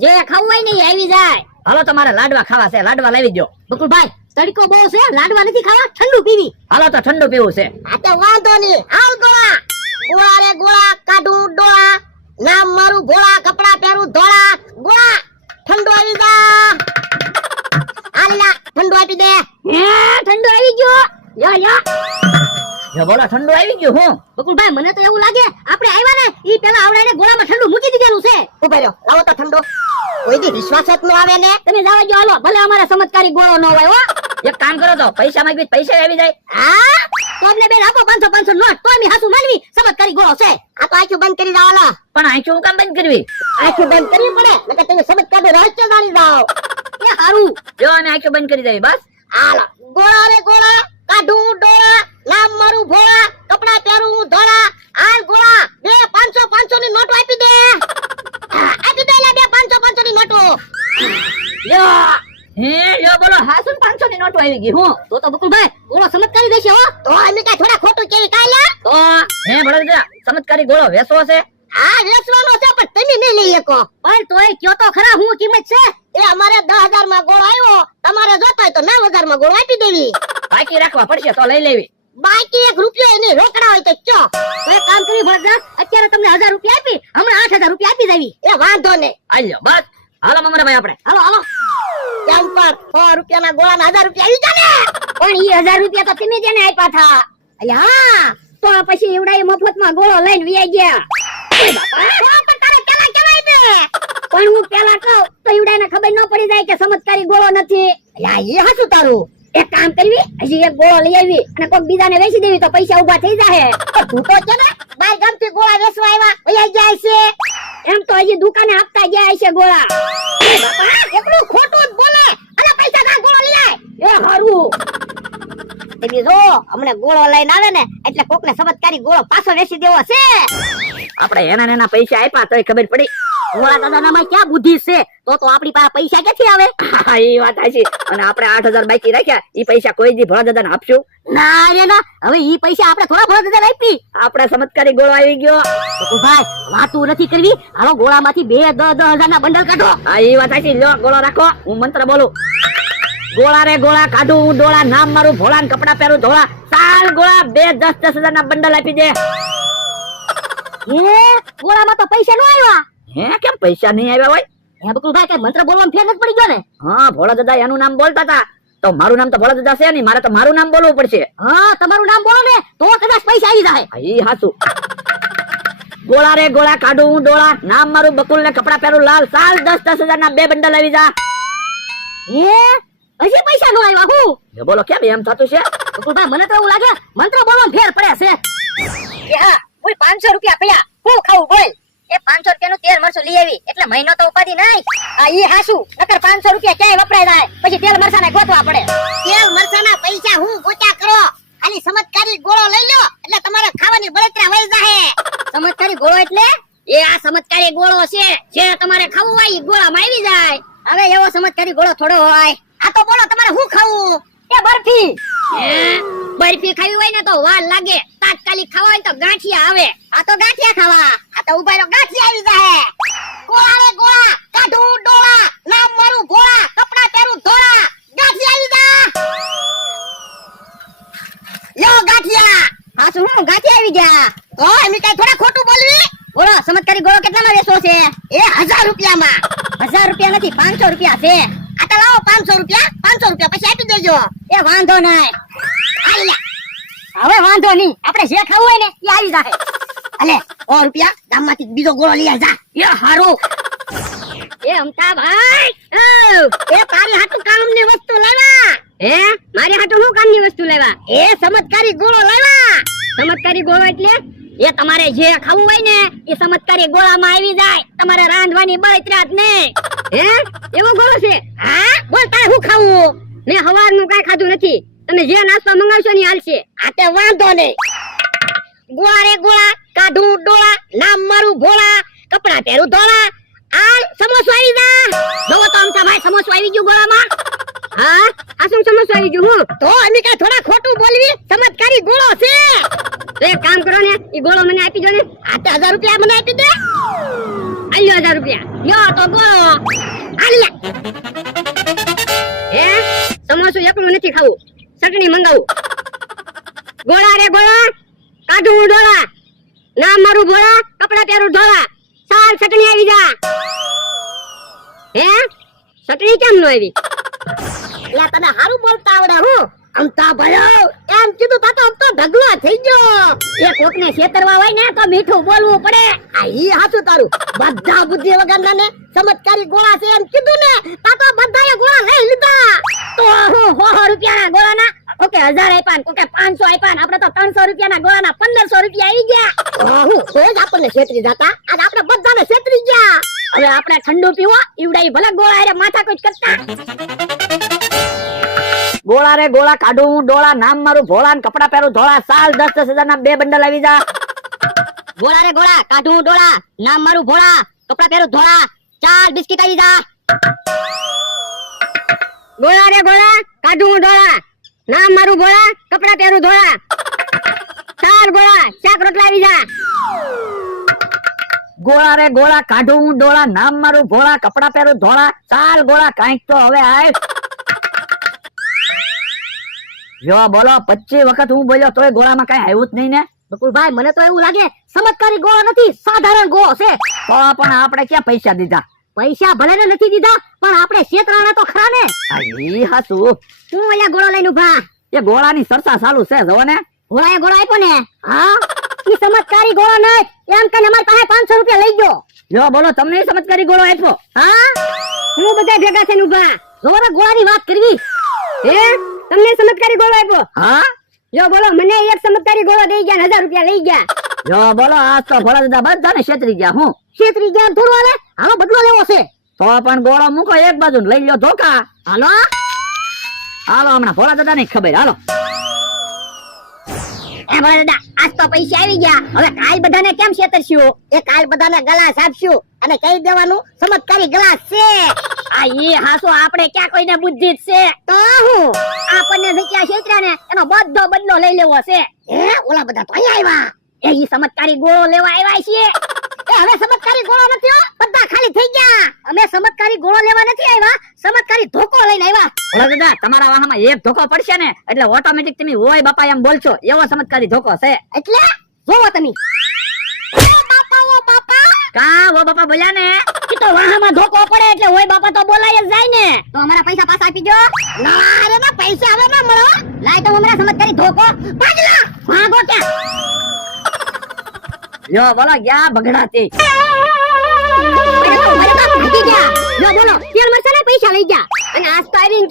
જે ખાવું હોય ને એ આવી જાય. હાલો તમારે લાડવા ખાવા છે, લાડવા લાવી દો. બકુલભાઈ તડકો બહુ છે, લાડવા નથી ખાવા, ઠંડુ પીવી. હાલો તો ઠંડુ પીવું છે. આ તો વાંધો નહીં. હાલ ગોળા ગોળા રે ગોળા કાઢું ડોળા નામ મારું ભોળા કપડા પહેરું ધોળા ગોળા ઠંડુ આવી જા. હાલના ઠંડુ આપી દે. હે ઠંડુ આવી ગયો. લ્યો લ્યો. જો બોલો ઠંડુ આવી ગયું. હું બકુલભાઈ મને તો એવું લાગે આપણે આવ્યા ને ઈ પેલા આવડાને ગોળામાં ઠંડુ મૂકી દીધેલું છે. ઉભા રહ્યો, લાવો તો ઠંડુ. કોઈ દી વિશ્વાસ જ ન આવે ને. તમે જાવા જો હાલો, ભલે અમારા ચમત્કારી ગોળો ન હોય હો. એક કામ કરો તો પૈસા માંગવી પૈસા આવી જાય. હા તો અમને બેન આપો 500 નોટ, તો અમે હાસુ માનવી ચમત્કારી ગોળો છે. આ તો આંખો બંધ કરી જાવ. પણ આંખો હું કામ બંધ કરવી? આંખો બંધ કરવી પડે નકર તમે ચમત્કાર નું રહસ્ય જાણી જાવ. એ હારું. જો અમે આંખો બંધ કરી દઈએ બસ. હાલો ગોળા રે ગોળા કાઢું ડોળા નામ મારું ભોળા કપડા પહેરું ધોળા હાલ ગોળા બે 500 ની નોટો આપી દે. આપી દે લે બે 500 ની નોટો. લ્યો હે લ્યો બોલો હાસુન 500 ની નોટો આવી ગઈ. હું તો બકુલભાઈ ગોળો ચમત્કારી દેશે હો. તો અમે કઈ થોડા ખોટું કેવી કાલ્યા. તો હે ભડોદરા ચમત્કારી ગોળો વેચવો છે. આ વેચવાનો છે પણ તમે નહીં લઈ શકો. પણ તોય કયો તો ખરા હું કિંમત છે. એ અમારે 10,000 માં ગોળો આવ્યો, તમારે જોતો હોય તો 9,000 માં ગોળો આપી દેવી. બાકી રાખવા પડશે તો લઈ લેવી. બાકી 1 રૂપિયો એની રોકડા હોય તો ચો. તો એક કામ કરી ભરજા, અત્યારે તમને 1000 રૂપિયા આપી, હમણાં 8000 રૂપિયા આપી દેવી. એ વાંધો નહીં. આલ્યો બસ. હાલો મમરાભાઈ આપણે. હાલો હાલો. કેમ પર 100 રૂપિયાના ગોળાના 1000 રૂપિયા આવી જાય ને. પણ ઈ 1000 રૂપિયા તો તમે જેને આપ્યા થા. અલ્યા હા તો પછી એવડાય મફતમાં ગોળો લઈને વિયા ગયા. ઓય બાપા તો તારે પેલા કેવાય ને. પણ હું પેલા કહું તો એવડાને ખબર ન પડી જાય કે ચમત્કારી ગોળો નથી. અલ્યા એ હાસું તારું. એક કામ કરવી, હજી એક ગોળો લઈ આવી અને કોઈક બીજાને વેચી દેવી તો પૈસા ઉભા થઈ જાય. તું તો છે ને બાર ગામથી ગોળા વેચવા આવ્યા વયા જાય છે. એમ તો હજી દુકાને આપતા ગયા છે ગોળા. એ બાપા એટલું ખોટું જ બોલે. અલા પૈસા કા ગોળો લઈ આય. એ હારું. તમે જો હમણે ગોળો લઈને આવે ને એટલે કોકને ચમત્કારી ગોળો પાછો વેચી દેવો છે. આપણે એના પૈસા આપ્યા તોય ખબર પડી. ગોળા દાદાનામાં ક્યાં બુદ્ધિ છે? તો આપણી પાસે પૈસા ક્યાંથી આવે? હા એ વાત સાચી. અને આપણે 8000 બાકી રાખ્યા ઈ પૈસા કોઈ દી ભોળા દાદાને આપશું? ના રે ના, હવે ઈ પૈસા આપણે થોડા ભોળા દાદાને આપી. આપણા ચમત્કારી ગોળો આવી ગયો. બકુલભાઈ વાતું નથી કરવી, હાલો ગોળામાંથી 10,000 ના બંડલ કાઢો. હા એ વાત સાચી. લ્યો ગોળો રાખો, હું મંત્ર બોલું. ગોળા રે ગોળા કાઢું હું ડોળા નામ મારું ભોળા ને કપડા પહેરું ધોળા સાલ ગોળા 10,000 ના બંડલ આપી દે. હે ગોળામાં તો પૈસા નો આવ્યા. હે કેમ પૈસા નહીં આવ્યા હોય? હે બકુલભાઈ કઈ મંત્ર બોલવામાં ફેર નથી પડી ગયો ને? હા ભોળા દાદા એનું નામ બોલતા હતા તો મારું નામ તો ભોળા દાદા છે નહીં, મારે તો મારું નામ બોલવું પડશે. હા તમારું નામ બોલો ને તો કદાચ પૈસા આવી જાય. હા ઈ હાચું. ગોળા રે ગોળા કાઢું હું ડોળા નામ મારું બકુલ ને કપડા પહેરું લાલ સાલ 10,000 ના 2 બંડલ આવી જા. હે હજી પૈસા નો આવ્યા હું? એ બોલો કેમ એમ થતું છે? બકુલભાઈ મને તો એવું લાગે મંત્ર બોલવામાં ફેર પડે છે. કે હા કોઈ 500 રૂપિયા પડ્યા હું ખાવું બોલ. એ 500 રૂપિયાનું તેલ મરચું લઈ આવી એટલે મહિનો તો ઉપાધી નહીં. આ ઈ હાસુ નકર 500 રૂપિયા ક્યાંય વપરાય જાય પછી તેલ મરચાના ગોતવા પડે. તેલ મરચાના પૈસા હું ગોત્યા કરો. ખાલી ચમત્કારી ગોળો લઈ લો એટલે તમારે ખાવાની બળતરા વહી જાહે. ચમત્કારી ગોળો એટલે એ આ ચમત્કારી ગોળો છે જે તમારે ખાવું હોય ઈ ગોળામાં આવી જાય. હવે એવો ચમત્કારી ગોળો થોડો હોય. આ તો બોલો તમારે શું ખાવું? એ બરફી. બરફી ખાવી હોય ને તો વાર લાગે, તાત્કાલિક ખાવા હોય તો ગાંઠિયા આવે. આ તો ગાંઠિયા ખાવા. આ તો ઉભા રહો ગાંઠિયા આવી જાહે. ગોળા રે ગોળા કાઢું ડોળા નામ મારું ભોળા કપડા પહેરું ધોળા ગાંઠિયા આવી જા. યો ગાંઠિયા. હા શું હું ગાંઠિયા આવી ગયા? તો એમ કઈ થોડા ખોટું બોલવી. બોલો ચમત્કારી ગોળો કેટલામાં વેચો છે? એ 1000 રૂપિયામાં. 1000 રૂપિયા નથી 500 રૂપિયા છે. આ તો લાવો 500 રૂપિયા 500 રૂપિયા પછી આપી દેજો. એ વાંધો નહીં. હાલ લે. હવે વાંધો નહીં, આપણે જે ખાવું હોય ને એ આવી જાય. અલે 100 રૂપિયા ગામમાંથી બીજો ગોળો લઈ જા. એ હારું. એ અમતા ભાઈ એ તારી હાટુ કામની વસ્તુ લાવા. હે મારી હાટુ શું કામની વસ્તુ લેવા? એ ચમત્કારી ગોળો લાવા. ચમત્કારી ગોળો એટલે એ તમારે જે ખાવું હોય ને એ ચમત્કારી ગોળામાં આવી જાય. તમારે રાંધવાની બળતરા જ નહીં. હે એવો ગોળો છે? હા બોલ તારે શું ખાવું? મેં હવારનું કાંઈ ખાધું નથી, તમે જે નાસ્તો મંગાવશો ને હાલશે. આ તે વાંધો નહીં. ગોળા રે ગોળા કાઢું ડોળા નામ મારું ભોળા કપડા પહેરું ધોળા હાલ સમોસો આવી જા. જોવો તો અમતા ભાઈ સમોસો આવી ગયું ગોળામાં. હા આ શું સમોસો આવી ગયું? હું તો અમે કઈ થોડા ખોટું બોલવી. ચમત્કારી ગોળો છે. તો એક કામ કરો ને, ઈ ગોળો મને આપી દો ને. આ તો 1000 રૂપિયા મને આપી દે. આલ્યો 1000 રૂપિયા. લ્યો તો ગોળો. આલી લે. હે સમોસું એકલું નથી ખાવું, ચટણી મંગાવું. ગોળા રે ગોળા, કાઢું હું ડોળા, નામ મારું ભોળા, કપડા પહેરું ધોળા, સાલ ચટણી આવી જા. હે ચટણી કેમ નો આવી? લા તને હારું બોલતા આવડે હું અમતા ભયો એમ કીધું તા તો આમ તો ઢગલા થઈ ગયો. એ કોકને છેતરવા હોય ને તો મીઠું બોલવું પડે. આ ઈ હાચું તારું. બધા બુદ્ધિ વગરના ને ચમત્કારી ગોળા છે એમ કીધું ને તા તો બધાએ ગોળા લઈ લીધા. તો હું 100 રૂપિયાના ગોળાના કોકે 1000 આપ્યા ને કોકે 500 આપ્યા ને આપણે તો 300 રૂપિયાના ગોળાના 1500 રૂપિયા આવી ગયા. હું રોજ આપણને છેતરી જાતા આજ આપણે બધાને છેતરી ગયા. હવે આપણે ઠંડુ પીવો, ઈવડાઈ ભલે ગોળા હારે માથાકૂટ કરતા. ગોળા રે ગોળા કાઢું હું ડોળા, નામ મારું ભોળા, ને કપડા પહેરું ધોળા, સાલ 10,000 ના 2 બંડલ આવી જા. ગોળા રે ગોળા કાઢું હું ડોળા, નામ મારું ભોળા, કપડા પહેરું ધોળા, 4 બિસ્કિટ આવી જા. ગોળા રે ગોળા, કાઢું હું ડોળા, નામ મારું ભોળા, કપડા પહેરું ધોળા, 4 ગોળા, શાક રોટલા આવી જા. ગોળા રે ગોળા કાઢું હું ડોળા, નામ મારું ભોળા, કપડા પહેરું ધોળા, સાલ ગોળા કાંઈક તો હવે આય. જો બોલો 25 વખત હું બોલ્યો તોય ગોળામાં કઈ આવ્યું જ નહીં ને. બકુલભાઈ મને તો એવું લાગે ચમત્કારી ગોળો નથી, સાધારણ ગોળો છે. તો પણ આપણે ક્યાં પૈસા દીધા? પૈસા ભલે ને નથી દીધા પણ આપણે છેતરાણા તો ખરા ને. ઈ હાસુ હું અહીંયા ગોળો લઈને ઉભા. એ ગોળાની સરસા ચાલુ છે જો ને. ગોળાએ ગોળો આપ્યો ને. હા ઈ ચમત્કારી ગોળો નહીં, એમ કને અમારી પાસે 500 રૂપિયા લઈ ગયો. જો બોલો તમને ચમત્કારી ગોળો આપ્યો? હા હું બધા ભેગા થઈને ઊભા. જોરે ગોળાની વાત કરવી. હે તમને ચમત્કારી ગોળો આપ્યો? હા જો બોલો મને એક ચમત્કારી ગોળો દઈ ગયા ને 1000 રૂપિયા લઈ ગયા. જો બોલો આજ તો ભોળા દાદા બધાને છેતરી ગયા. હું છેતરી ગયા થોડું હાલે, હાલો બદલો લેવો છે. તો પણ ગોળો મૂકો એક બાજુ ને લઈ લ્યો ધોકા. હાલો હાલો હમણાં ભોળા દાદા ની ખબર. હાલો એ ભોળા દાદા આજ તો પૈસા આવી ગયા, હવે કાલ બધાને કેમ છેતરશું? એ કાલ બધાને ગ્લાસ આપશું અને કહી દેવાનું ચમત્કારી ગ્લાસ છે. આ ઈ હાસો આપણે ક્યાં કોઈને બુદ્ધિ જ છે? તો હું આપણને જગ્યા છેતર્યા ને એનો બધો બદલો લઈ લેવો છે. એ ઓલા બધા તો અહીંયા આવ્યા. એ ઈ ચમત્કારી ગોળો લેવા આવ્યા છીએ. એ હવે ચમત્કારી ગોળો નથી હો, બધા ખાલી થઈ ગયા. અમે ચમત્કારી ગોળો લેવા નથી આવ્યા, ચમત્કારી ધોકો લઈને આવ્યા. ભોળા દાદા તમારા વાહમાં એક ધોકો પડશે ને એટલે ઓટોમેટિક તમે ઓય બાપા એમ બોલશો, એવો ચમત્કારી ધોકો છે. એટલે જોવો તમે. ઓ બાપા ઓ બાપા, કા ઓ બાપા બોલ્યા ને? ઈ તો વાહામાં ધોકો પડે એટલે ઓય બાપા તો બોલાય જ જાય ને. તો અમારા પૈસા પાછા આપી દો. ના રે ના પૈસા હવે ના મળો. લાય તો હમણાં ચમત્કારી ધોકો ભાગલા ભાગો ક્યાં? જો બોલો ગયા બગડાતી. ભાગી ગયા. જો બોલો તેલ મસાલા પૈસા લઈ ગયા અને આજ તો આવીને